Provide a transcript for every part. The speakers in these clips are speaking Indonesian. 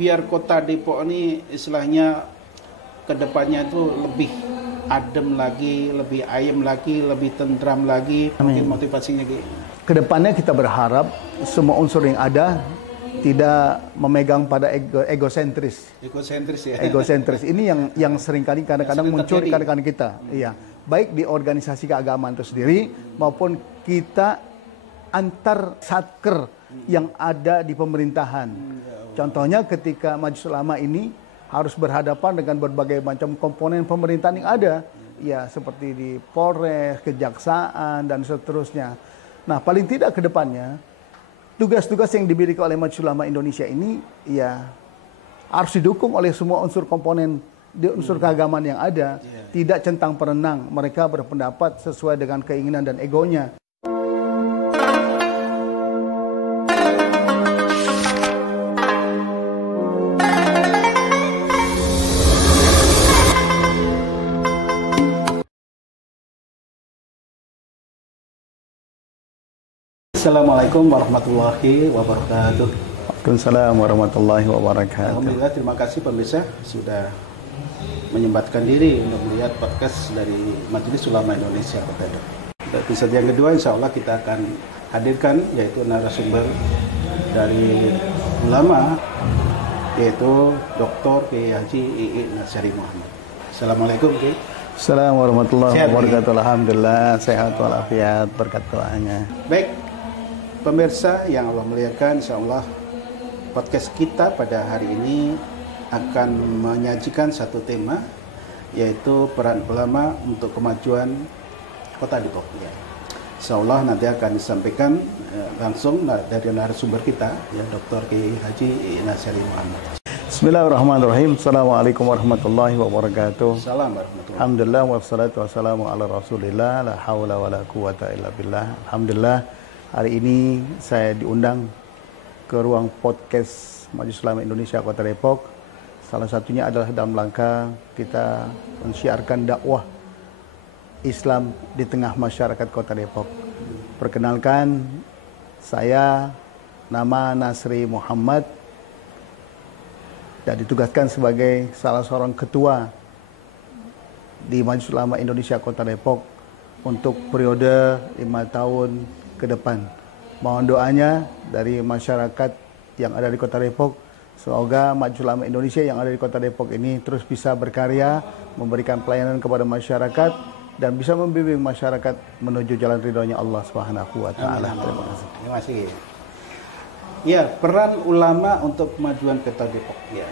biar kota Depok ini istilahnya kedepannya itu lebih adem lagi, lebih ayem lagi, lebih tentram lagi? Mungkin motivasinya gitu. Kedepannya kita berharap semua unsur yang ada tidak memegang pada egosentris. Egosentris ya. Egosentris ini yang seringkali kadang-kadang muncul di kadang-kadang kita. Iya, baik di organisasi keagamaan itu sendiri maupun kita antar satker yang ada di pemerintahan. Contohnya ketika Majelis Ulama ini harus berhadapan dengan berbagai macam komponen pemerintahan yang ada, ya seperti di Polres, Kejaksaan dan seterusnya. Nah, paling tidak ke depannya tugas-tugas yang dimiliki oleh Majelis Ulama Indonesia ini ya harus didukung oleh semua unsur komponen di unsur keagamaan yang ada, tidak centang perenang mereka berpendapat sesuai dengan keinginan dan egonya. Assalamualaikum warahmatullahi wabarakatuh. Waalaikumsalam warahmatullahi wabarakatuh. Alhamdulillah, terima kasih pemirsa sudah menyempatkan diri untuk melihat podcast dari Majelis Ulama Indonesia Kota Depok. Episode yang kedua insya Allah kita akan hadirkan yaitu narasumber dari ulama, yaitu Dr. Kiai Haji I.I. Nasyari Muhammad. Assalamualaikum Kiai. Assalamualaikum warahmatullahi wabarakatuh. Alhamdulillah sehat walafiat berkat doanya. Baik, pemirsa yang Allah muliakan, insya Allah podcast kita pada hari ini akan menyajikan satu tema, yaitu peran ulama untuk kemajuan Kota Depok. Ya. Insya Allah nanti akan disampaikan langsung dari narasumber kita, ya Dr. Kiai Haji Nasyari Muhammad. Bismillahirrahmanirrahim. Assalamualaikum warahmatullahi wabarakatuh. Assalamualaikum. Alhamdulillah wassalatu wassalamu ala rasulillah la hawla wa la quwata illa billah. Alhamdulillah, hari ini saya diundang ke ruang podcast Majelis Ulama Indonesia Kota Depok. Salah satunya adalah dalam rangka kita mensiarkan dakwah Islam di tengah masyarakat Kota Depok. Perkenalkan, saya nama Nasri Muhammad dan ditugaskan sebagai salah seorang ketua di Majelis Ulama Indonesia Kota Depok untuk periode 5 tahun ke depan. Mohon doanya dari masyarakat yang ada di Kota Depok, semoga Majelis Ulama Indonesia yang ada di Kota Depok ini terus bisa berkarya, memberikan pelayanan kepada masyarakat dan bisa membimbing masyarakat menuju jalan ridhonya Allah Subhanahu wa taala. Terima kasih. Terima kasih. Ya, peran ulama untuk kemajuan Kota Depok. Ya,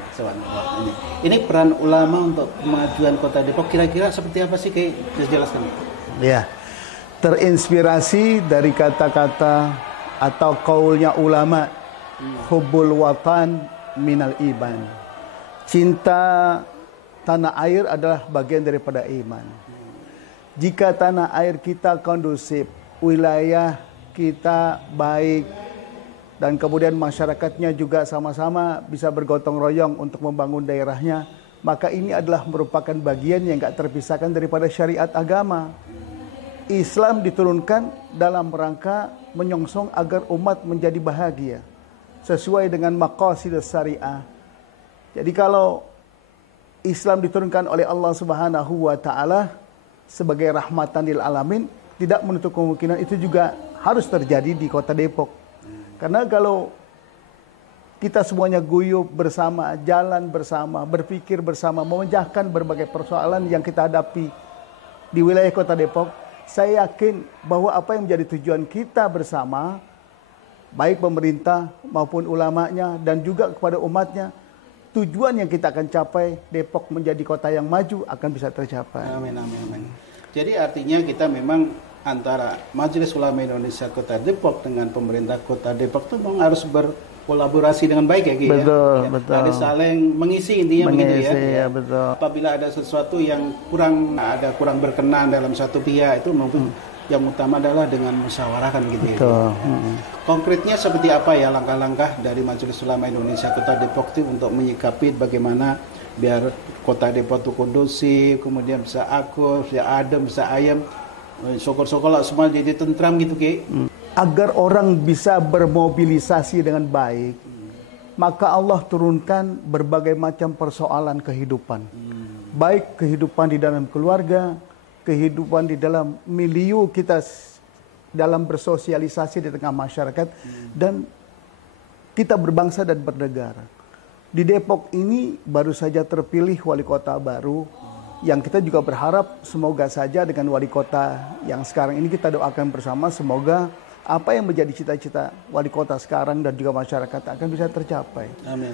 ini peran ulama untuk kemajuan Kota Depok kira-kira seperti apa sih, Kiai? Bisa jelaskan? Ya. Terinspirasi dari kata-kata atau qaulnya ulama, hubbul watan minal iman. Cinta tanah air adalah bagian daripada iman. Jika tanah air kita kondusif, wilayah kita baik, dan kemudian masyarakatnya juga sama-sama bisa bergotong royong untuk membangun daerahnya, maka ini adalah merupakan bagian yang gak terpisahkan daripada syariat agama. Islam diturunkan dalam rangka menyongsong agar umat menjadi bahagia sesuai dengan maqasid syariah. Jadi kalau Islam diturunkan oleh Allah Subhanahu wa taala sebagai rahmatan lil alamin, tidak menutup kemungkinan itu juga harus terjadi di Kota Depok. Karena kalau kita semuanya guyup bersama, jalan bersama, berpikir bersama, memecahkan berbagai persoalan yang kita hadapi di wilayah Kota Depok, saya yakin bahwa apa yang menjadi tujuan kita bersama, baik pemerintah maupun ulamanya dan juga kepada umatnya, tujuan yang kita akan capai, Depok menjadi kota yang maju akan bisa tercapai. Amin, amin, amin. Jadi artinya kita memang antara Majelis Ulama Indonesia Kota Depok dengan pemerintah Kota Depok itu memang harus berkolaborasi dengan baik ya, Ki? Betul, ya? betul. Harus saling mengisi intinya begitu ya. Ya, betul. Apabila ada sesuatu yang kurang berkenan dalam satu pihak itu mungkin yang utama adalah dengan musyawarahkan gitu betul. Ya. Konkretnya seperti apa ya langkah-langkah dari Majelis Ulama Indonesia Kota Depok itu untuk menyikapi bagaimana biar Kota Depok itu kondusif, kemudian bisa akur, bisa adem, bisa ayam, sokol-sokol semua jadi tentram gitu, Ki. Agar orang bisa bermobilisasi dengan baik, maka Allah turunkan berbagai macam persoalan kehidupan. Baik kehidupan di dalam keluarga, kehidupan di dalam milieu kita dalam bersosialisasi di tengah masyarakat, dan kita berbangsa dan bernegara. Di Depok ini baru saja terpilih wali kota baru, yang kita juga berharap semoga saja dengan wali kota yang sekarang ini kita doakan bersama, semoga apa yang menjadi cita-cita wali kota sekarang dan juga masyarakat akan bisa tercapai. Amin.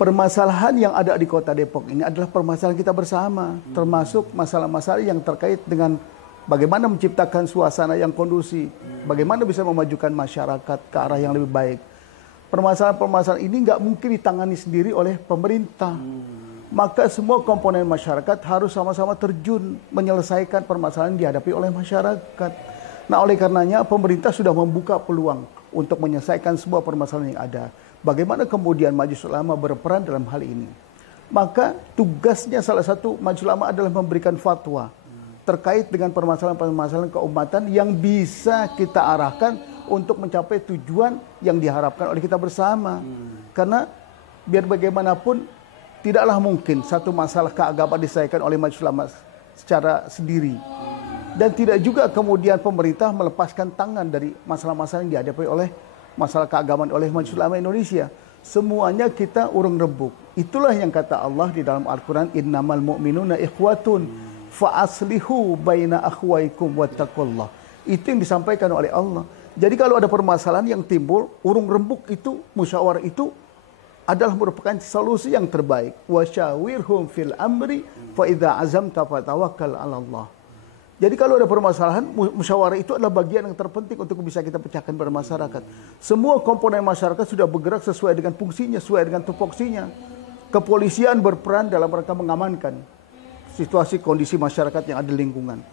Permasalahan yang ada di kota Depok ini adalah permasalahan kita bersama, termasuk masalah-masalah yang terkait dengan bagaimana menciptakan suasana yang kondusif, bagaimana bisa memajukan masyarakat ke arah yang lebih baik. Permasalahan-permasalahan ini nggak mungkin ditangani sendiri oleh pemerintah. Maka semua komponen masyarakat harus sama-sama terjun menyelesaikan permasalahan yang dihadapi oleh masyarakat. Nah, oleh karenanya pemerintah sudah membuka peluang untuk menyelesaikan semua permasalahan yang ada. Bagaimana kemudian Majelis Ulama berperan dalam hal ini? Maka tugasnya salah satu Majelis Ulama adalah memberikan fatwa terkait dengan permasalahan-permasalahan keumatan yang bisa kita arahkan untuk mencapai tujuan yang diharapkan oleh kita bersama. Karena biar bagaimanapun tidaklah mungkin satu masalah keagamaan diselesaikan oleh Majelis Ulama secara sendiri. Dan tidak juga kemudian pemerintah melepaskan tangan dari masalah-masalah yang dihadapi oleh masalah keagamaan oleh Majelis Ulama Indonesia. Semuanya kita urung rebuk. Itulah yang kata Allah di dalam Al-Quran, innamal mu'minuna ikhwatun fa'aslihu baina akhwaikum wattaqullah. Itu yang disampaikan oleh Allah. Jadi kalau ada permasalahan yang timbul, urung rembuk itu, musyawarah itu adalah merupakan solusi yang terbaik. Wasyawirhum fil amri fa idza azamta fatawakkal 'ala Allah. Jadi kalau ada permasalahan, musyawarah itu adalah bagian yang terpenting untuk bisa kita pecahkan bermasyarakat. Semua komponen masyarakat sudah bergerak sesuai dengan fungsinya, sesuai dengan tupoksinya. Kepolisian berperan dalam rangka mengamankan situasi kondisi masyarakat yang ada di lingkungan.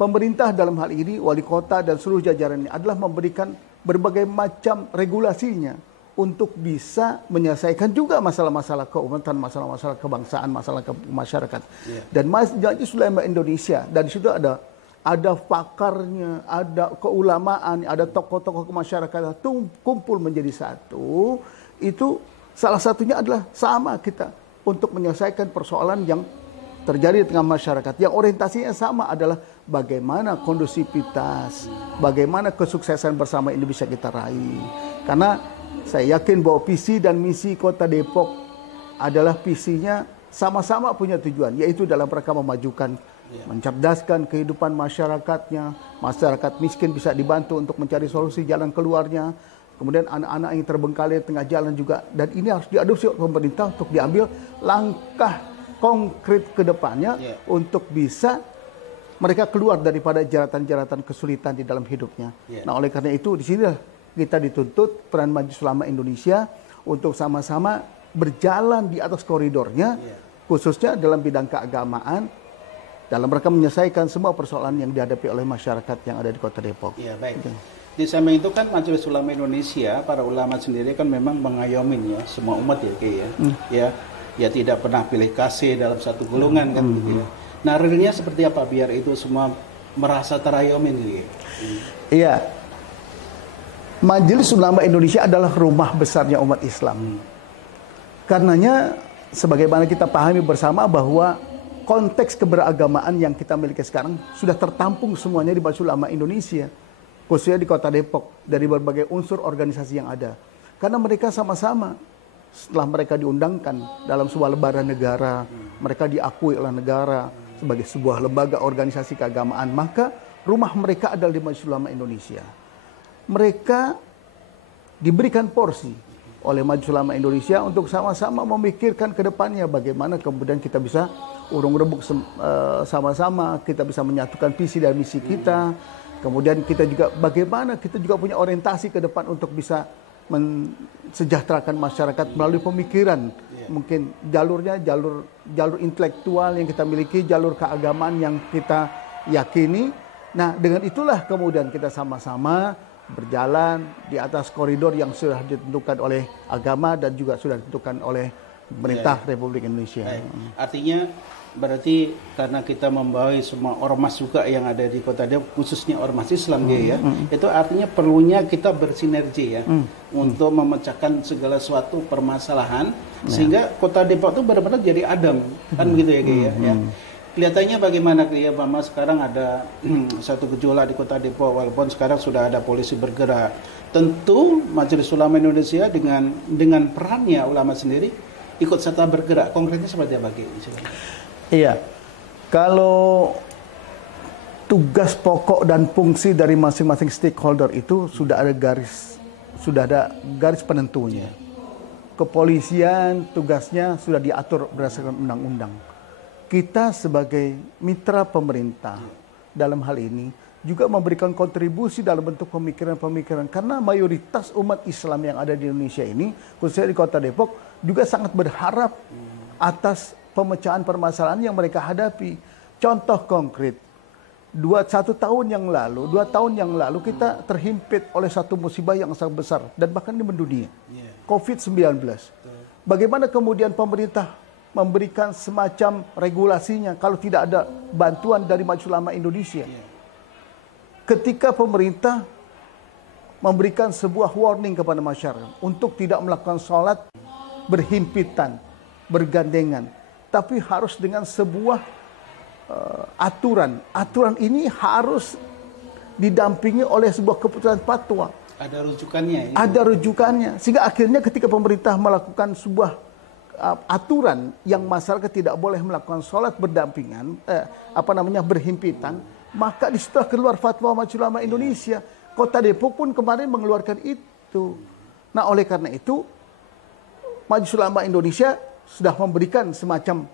Pemerintah dalam hal ini, wali kota dan seluruh jajarannya adalah memberikan berbagai macam regulasinya untuk bisa menyelesaikan juga masalah-masalah keumatan, masalah-masalah kebangsaan, masalah masyarakat. Dan Majelis Ulama Indonesia, dan di situ ada pakarnya, ada keulamaan, ada tokoh-tokoh kemasyarakatan kumpul menjadi satu. Itu salah satunya adalah sama kita untuk menyelesaikan persoalan yang terjadi di tengah masyarakat. Yang orientasinya sama adalah bagaimana kondusivitas, bagaimana kesuksesan bersama ini bisa kita raih. Karena saya yakin bahwa visi dan misi Kota Depok adalah visinya sama-sama punya tujuan, yaitu dalam rangka memajukan, mencerdaskan kehidupan masyarakatnya. Masyarakat miskin bisa dibantu untuk mencari solusi jalan keluarnya. Kemudian anak-anak yang terbengkalai di tengah jalan juga. Dan ini harus diadopsi oleh pemerintah untuk diambil langkah konkret ke depannya untuk bisa mereka keluar daripada jeratan-jeratan kesulitan di dalam hidupnya. Nah, oleh karena itu di sini kita dituntut peran Majelis Ulama Indonesia untuk sama-sama berjalan di atas koridornya, khususnya dalam bidang keagamaan, dalam rangka menyelesaikan semua persoalan yang dihadapi oleh masyarakat yang ada di Kota Depok. Iya, baik. Di samping itu kan Majelis Ulama Indonesia, para ulama sendiri kan memang mengayomin ya semua umat ya tidak pernah pilih kasih dalam satu golongan kan gitu ya. Nah, realnya seperti apa biar itu semua merasa terayomin gitu ya? Iya. Majelis Ulama Indonesia adalah rumah besarnya umat Islam. Karenanya sebagaimana kita pahami bersama bahwa konteks keberagamaan yang kita miliki sekarang sudah tertampung semuanya di Majelis Ulama Indonesia, khususnya di Kota Depok, dari berbagai unsur organisasi yang ada. Karena mereka sama-sama setelah mereka diundangkan dalam sebuah lembaga negara, mereka diakui oleh negara sebagai sebuah lembaga organisasi keagamaan, maka rumah mereka adalah di Majelis Ulama Indonesia. Mereka diberikan porsi oleh Majelis Ulama Indonesia untuk sama-sama memikirkan ke depannya bagaimana kemudian kita bisa urung rebuk sama-sama, kita bisa menyatukan visi dan misi kita. Kemudian kita juga bagaimana kita juga punya orientasi ke depan untuk bisa mensejahterakan masyarakat melalui pemikiran. Mungkin jalurnya jalur intelektual yang kita miliki, jalur keagamaan yang kita yakini. Nah, dengan itulah kemudian kita sama-sama berjalan di atas koridor yang sudah ditentukan oleh agama dan juga sudah ditentukan oleh pemerintah Republik Indonesia. Baik. Artinya berarti karena kita membawa semua ormas juga yang ada di Kota Depok, khususnya ormas Islam itu artinya perlunya kita bersinergi ya untuk memecahkan segala suatu permasalahan sehingga Kota Depok itu benar-benar jadi adem kan begitu ya ya. Kelihatannya bagaimana ya Mama, sekarang ada satu gejolak di Kota Depok walaupun sekarang sudah ada polisi bergerak. Tentu Majelis Ulama Indonesia dengan perannya ulama sendiri ikut serta bergerak. Konkretnya seperti apa Ki? Iya, kalau tugas pokok dan fungsi dari masing-masing stakeholder itu sudah ada garis penentunya. Kepolisian tugasnya sudah diatur berdasarkan undang-undang. Kita sebagai mitra pemerintah dalam hal ini juga memberikan kontribusi dalam bentuk pemikiran-pemikiran karena mayoritas umat Islam yang ada di Indonesia ini, khususnya di Kota Depok, juga sangat berharap atas pemecahan permasalahan yang mereka hadapi. Contoh konkret, 2 tahun yang lalu kita terhimpit oleh satu musibah yang sangat besar dan bahkan ini mendunia, COVID-19. Bagaimana kemudian pemerintah memberikan semacam regulasinya kalau tidak ada bantuan dari Majelis Ulama Indonesia? Ketika pemerintah memberikan sebuah warning kepada masyarakat untuk tidak melakukan sholat berhimpitan, bergandengan, tapi harus dengan sebuah aturan. Aturan ini harus didampingi oleh sebuah keputusan fatwa. Ada rujukannya. Ada rujukannya. Sehingga akhirnya ketika pemerintah melakukan sebuah aturan yang masyarakat tidak boleh melakukan sholat berdampingan, berhimpitan, maka disitulah keluar fatwa Majelis Ulama Indonesia. Kota Depok pun kemarin mengeluarkan itu. Nah, oleh karena itu Majelis Ulama Indonesia sudah memberikan semacam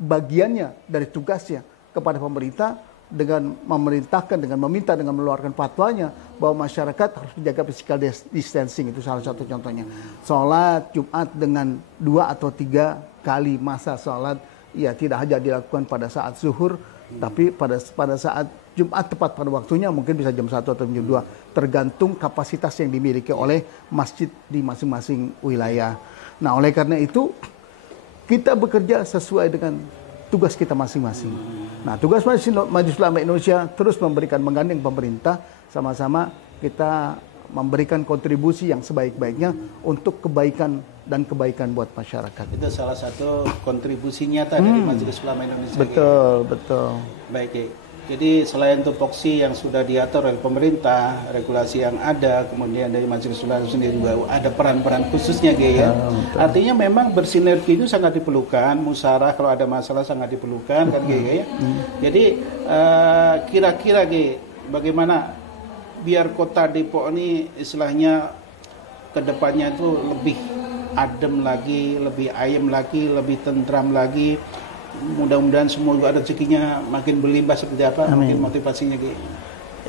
bagiannya dari tugasnya kepada pemerintah dengan memerintahkan, dengan meminta, dengan mengeluarkan fatwanya bahwa masyarakat harus menjaga physical distancing. Itu salah satu contohnya. Sholat Jumat dengan 2 atau 3 kali masa sholat, ya tidak hanya dilakukan pada saat zuhur, tapi pada saat Jumat tepat pada waktunya, mungkin bisa jam 1 atau jam 2, tergantung kapasitas yang dimiliki oleh masjid di masing-masing wilayah. Nah, oleh karena itu kita bekerja sesuai dengan tugas kita masing-masing. Nah, tugas Majelis Ulama Indonesia terus menggandeng pemerintah, sama-sama kita memberikan kontribusi yang sebaik-baiknya untuk kebaikan dan kebaikan buat masyarakat. Itu salah satu kontribusi nyata dari Majelis Ulama Indonesia. Betul. Baik, Ki. Jadi selain tupoksi yang sudah diatur oleh pemerintah, regulasi yang ada, kemudian dari Majelis Ulama sendiri juga ada peran-peran khususnya, Ki, ya. Artinya memang bersinergi itu sangat diperlukan, musyawarah kalau ada masalah sangat diperlukan, kan, Ki, ya. Jadi kira-kira, Ki, bagaimana biar Kota Depok ini istilahnya kedepannya itu lebih adem lagi, lebih ayem lagi, lebih tentram lagi. Mudah-mudahan semua juga rezekinya makin berlimpah seperti apa. Amin. Mungkin motivasinya Ki.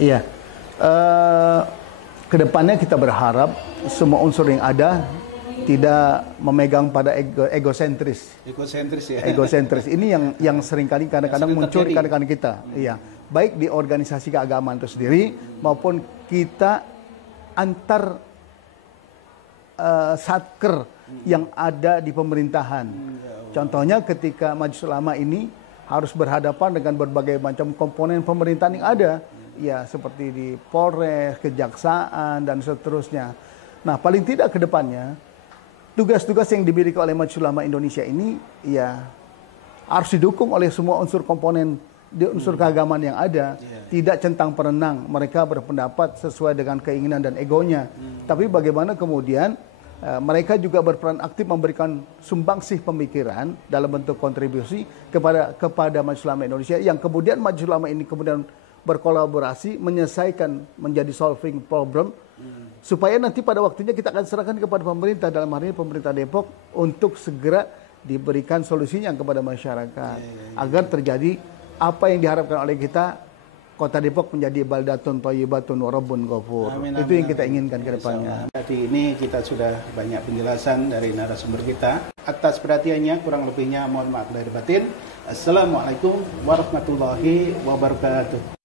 Iya. Kedepannya kita berharap semua unsur yang ada tidak memegang pada egosentris. Egosentris. Ini yang seringkali kadang-kadang muncul di kadang-kadang kita. Iya. Baik di organisasi keagamaan itu sendiri maupun kita antar satker yang ada di pemerintahan. Contohnya ketika Majelis Ulama ini harus berhadapan dengan berbagai macam komponen pemerintahan yang ada, ya seperti di Polres, Kejaksaan dan seterusnya. Nah, paling tidak ke depannya tugas-tugas yang dimiliki oleh Majelis Ulama Indonesia ini ya harus didukung oleh semua unsur komponen di unsur keagamaan yang ada. Tidak centang perenang mereka berpendapat sesuai dengan keinginan dan egonya. Tapi bagaimana kemudian mereka juga berperan aktif memberikan sumbangsih pemikiran dalam bentuk kontribusi kepada Majelis Ulama Indonesia yang kemudian Majelis Ulama ini kemudian berkolaborasi menyelesaikan menjadi solving problem supaya nanti pada waktunya kita akan serahkan kepada pemerintah, dalam hal ini pemerintah Depok, untuk segera diberikan solusinya kepada masyarakat agar terjadi apa yang diharapkan oleh kita, Kota Depok menjadi baldatun thayyibatun wa rabbun ghafur. Itu yang kita inginkan ke depannya. Hari ini kita sudah banyak penjelasan dari narasumber kita. Atas perhatiannya, kurang lebihnya mohon maaf lahir batin. Assalamualaikum warahmatullahi wabarakatuh.